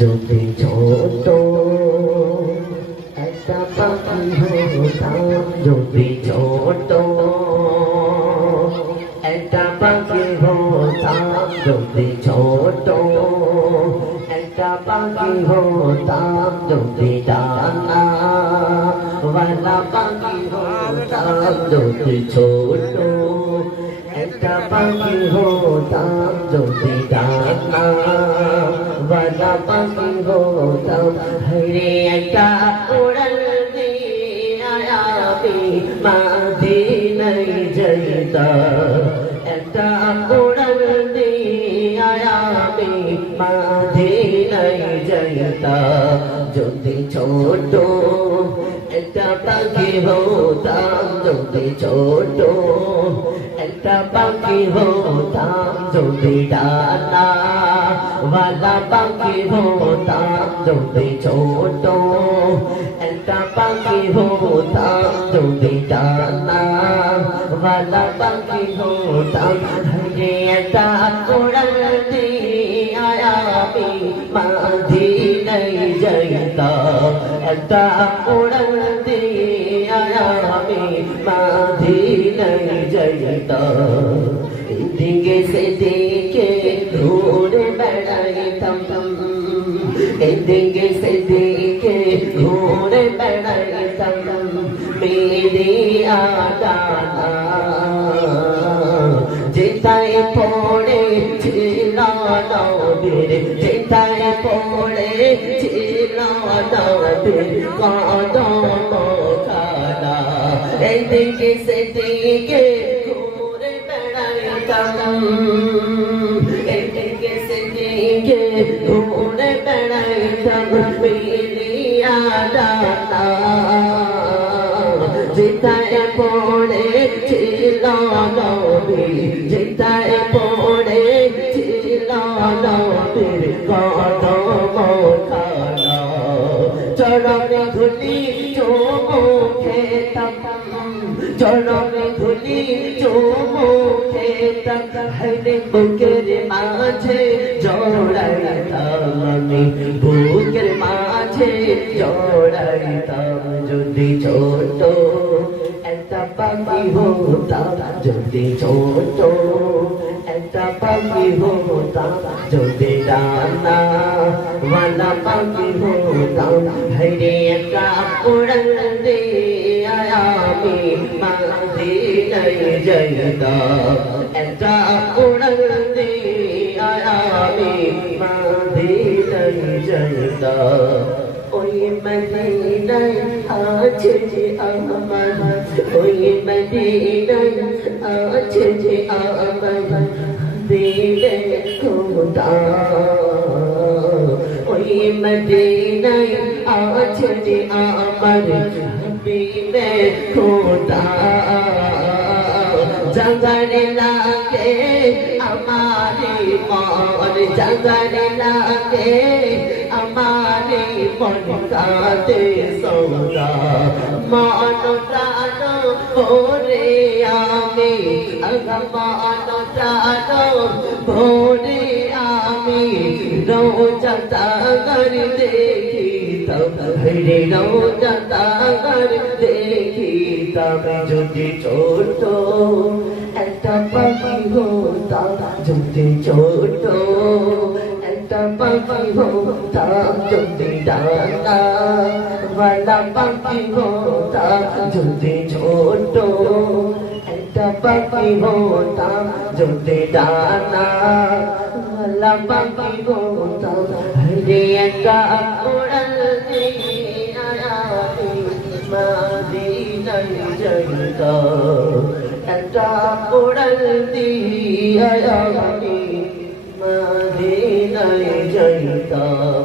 যদি ছোট একটা পাখি হতাম, যদি ছোট একটা পাখি হতাম, যদি ছোট একটা পাখি হতাম, যদি ডানা ওয়ালা পাখি হতাম, যদি ছোট একটা পাখি হতাম, যদি ডানা ওয়ালা পাখি হতাম, হরে একটা উড়াল দিয়া আমি মদিনায় যাইতাম, একটা উড়াল দিয়া আমি মদিনায় যাইতাম, যদি ছোট একটা পাখি হতাম, যদি ছোট একটা পাখি হতাম, যদি ডানা ওয়ালা পাখি হতাম, যদি ছোট একটা পাখি হতাম, যদি ডানা ওয়ালা পাখি হতাম, হরে একটা উড়াল দিয়া আমি মদিনায় যাইতাম, একটা উড়াল দিয়া আমি মদিনায় যাইতাম, এদিকে সেদিকে ঘুরে বেড়াইতাম, এদিকে সেদিকে ঘুরে বেড়াইতাম, মেরে আদানা যেটাই পড়ে ছিল নবীর, যেটাই পড়ে ছিল নবীর কদম খানা, এদিকে সেদিকে ঘুরে বেড়াইতাম, এদিকে সেদিকে ঘুরে বেড়াইতাম, মেরিয়া দানা যেটাই পড়ে ছিল নবীর, যেটাই পড়ে ছিল নবীর কদম খানা, চরণে ধুলি চুমু খেতাম, চরণে ধুলি চুমু খেতাম, হরে বুকের মাঝে জড়াইতাম আমি, বুকের মাঝে জড়াইতাম, যদি ছোট একটা পাখি হতাম, যদি ছোট একটা পাখি হতাম, যদি ডানা ওয়ালা পাখি হতাম, হরে একটা উড়াল দিয়া আমি মদিনায় যাইতাম, একটা উড়াল দিয়া আমি মদিনায় যাইতাম, ওই মদিনায় আছে যে আমার, ওই মদিনায় আছে যে আমার দিলে খোদা, ওই মদিনায় আছে যে আমার দিলে খোদা, জাগানে লাগে আমারি মন, জাগানে লাগে আমারি মন কাতে সৌদা, মন প্রাণ ভরে আমি, মন প্রাণ ভরে আমি রোজা তাগর দেখিতাম, হরে রোজা তাগর দেখিতাম, যদি ছোট একটা পাখি হতাম, যদি ছোট একটা পাখি হতাম, যদি ডানা ওয়ালা পাখি হতাম, যদি ছোট একটা পাখি হতাম, যদি ডানা ওয়ালা পাখি হতাম, হরে একটা উড়াল দিয়া আমি মদিনায় যাইতাম, একটা উড়াল দিয়া আমি মদিনায় যাইতাম।